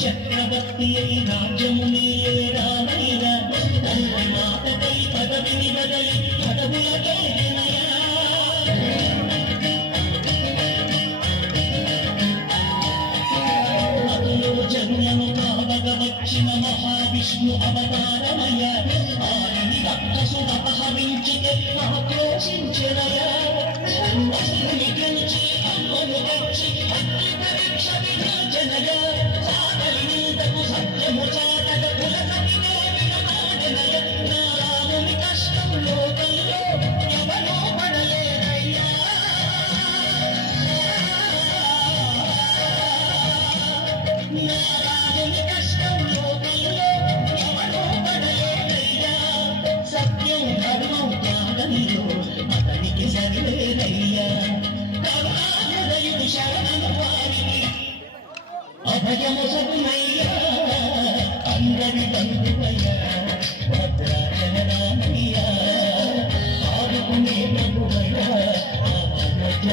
చక్రవర్తి అయి రాజ్యమునే రామయ్య తండ్రి మాటపై పదవిని బదలి పదవులకే అతను జన్మము కావగ వచ్చిన మహావిష్ణు అవతారమయ ఆరిని రక్తసును అపహరించితే ఆక్రోశించెనయ అసురుని గెలిచి అమ్మను తెచ్చి అగ్ని పరీక్ష విధాచనయ సత్యము చాటగ కులసతినే వినమాడనయ నా రాముని కష్టం లోకంలో ఎవరో పడలేదయ్యా నా రాముని కష్టం లోకంలో ఎవరో పడలేదయ్యా సత్యం ధర్మం త్యాగంలో అతనికి సరిలేదయ్యా కరుణాహృదయుడు శరణము వారికి అభయము సగుమయ్యా అందరి బంధువయ్యా భద్రాచల రామయ్యా ఆదుకునే ప్రభువయ్యా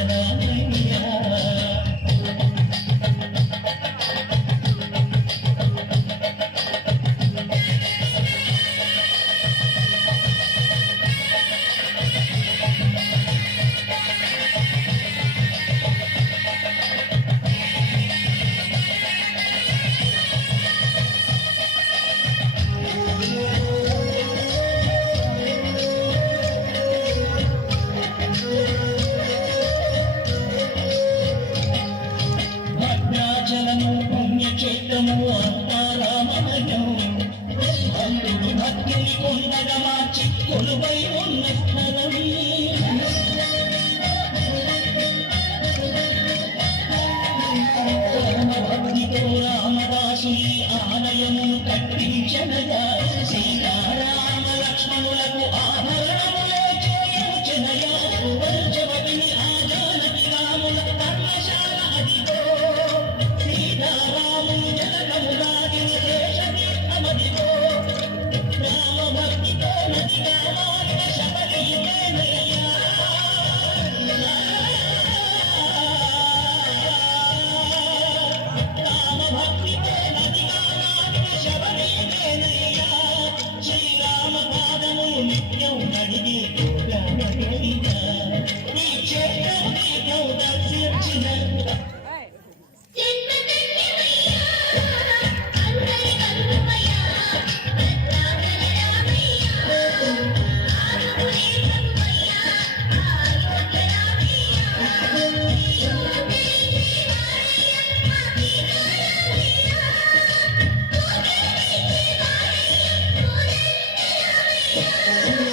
రామయ్యా పుణ్యక్షేత్రము అంతారామమయం అందుడు భక్తుని కొండగా మార్చి కొలువై ఉన్న స్థలం భక్తితో రామదాసుని ఆలయము కట్టించనగా సీతారామ లక్ష్మణులకు ఆభరణములే చేయుచనగా పంచవటిని ఆ జానకి రాముల కర్మశాల అదిగో రాముని జనకములాగిన దేశమదిగో రామ భక్తితో నదిగా మారిన శబరిమేనయ్యా రామ భక్తితో నదిగా మారిన శబరిమేనయ్యా శ్రీరామ పాదములు నిత్యం నడిగి కోరమయ్యా ఈ క్షేత్రం నీతో దర్శించిన Oh